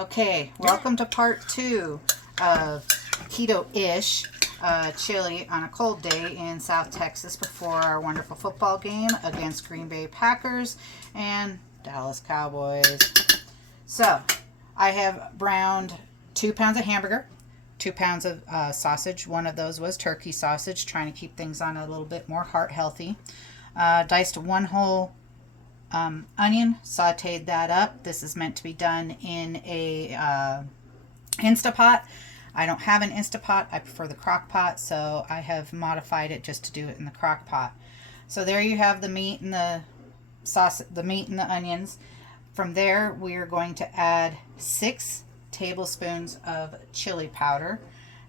Okay, welcome to part 2 of keto-ish chili on a cold day in South Texas before our wonderful football game against Green Bay Packers and Dallas Cowboys. So, I have browned 2 pounds of hamburger, 2 pounds of sausage. One of those was turkey sausage, trying to keep things on a little bit more heart healthy. Diced 1 whole onion, sauteed that up. This is meant to be done in a Instapot. I don't have an Instapot. I prefer the crock pot, so I have modified it just to do it in the crock pot. So there you have the meat and the sauce, the meat and the onions. From there, we are going to add 6 tablespoons of chili powder.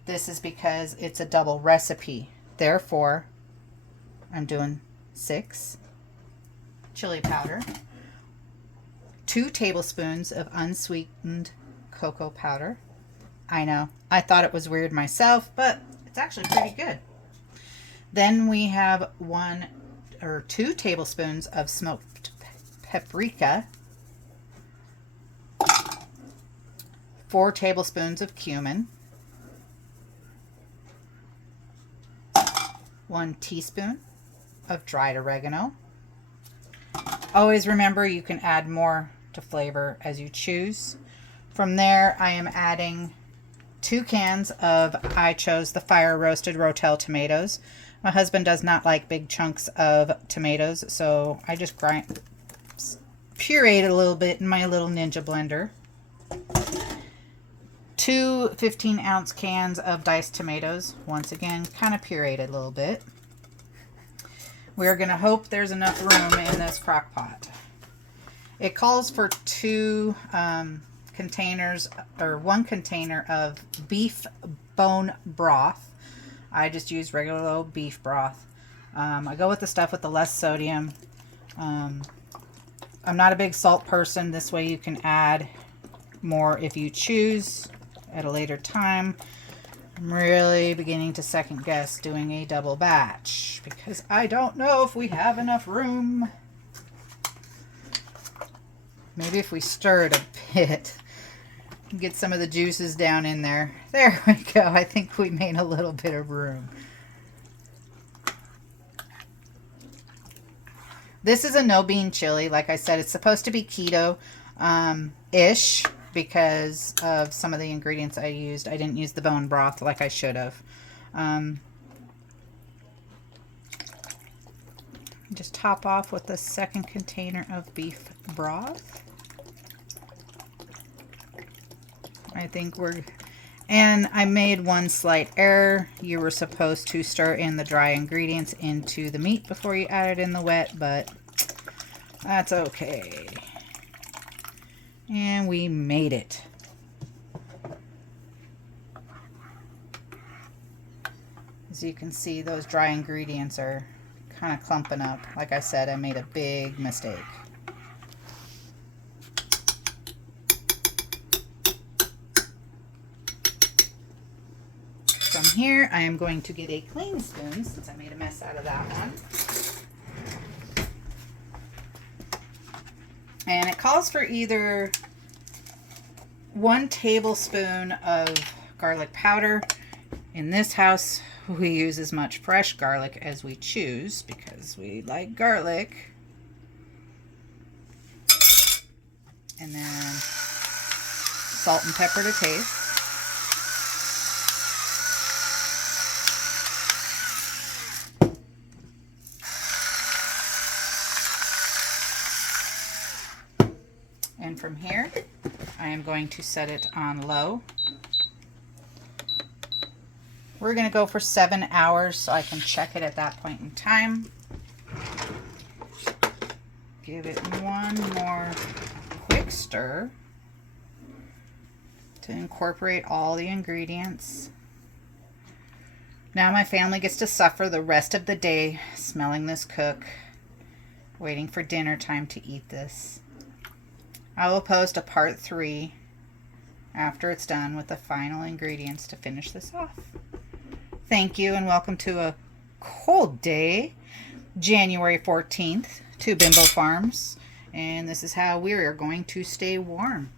This is because it's a double recipe. Therefore, I'm doing 6 chili powder, 2 tablespoons of unsweetened cocoa powder. I know, I thought it was weird myself, but it's actually pretty good. Then we have 1 or 2 tablespoons of smoked paprika, 4 tablespoons of cumin, 1 teaspoon of dried oregano. Always remember, you can add more to flavor as you choose. From there, I am adding 2 cans of, I chose the fire roasted Rotel tomatoes. My husband does not like big chunks of tomatoes, so I just pureed a little bit in my little Ninja blender. 2 15-ounce cans of diced tomatoes. Once again, kind of pureed a little bit. We're going to hope there's enough room in this crock pot. It calls for 2 containers, or 1 container of beef bone broth. I just use regular old beef broth. I go with the stuff with the less sodium. I'm not a big salt person. This way you can add more if you choose at a later time. I'm really beginning to second guess doing a double batch because I don't know if we have enough room. Maybe if we stir it a bit, get some of the juices down in there. There we go. I think we made a little bit of room. This is a no bean chili. Like I said, it's supposed to be keto-ish. Because of some of the ingredients I used. I didn't use the bone broth like I should have. Just top off with the 2nd container of beef broth. I think and I made 1 slight error. You were supposed to stir in the dry ingredients into the meat before you added in the wet, but that's okay. And we made it. As you can see, those dry ingredients are kind of clumping up. Like I said, I made a big mistake. From here, I am going to get a clean spoon since I made a mess out of that one. And it calls for either 1 tablespoon of garlic powder. In this house, we use as much fresh garlic as we choose because we like garlic. And then salt and pepper to taste. And from here, I am going to set it on low. We're going to go for 7 hours so I can check it at that point in time. Give it 1 more quick stir to incorporate all the ingredients. Now my family gets to suffer the rest of the day smelling this cook, waiting for dinner time to eat this. I will post a part 3 after it's done with the final ingredients to finish this off. Thank you and welcome to a cold day, January 14th, to Bimbo Farms. And this is how we are going to stay warm.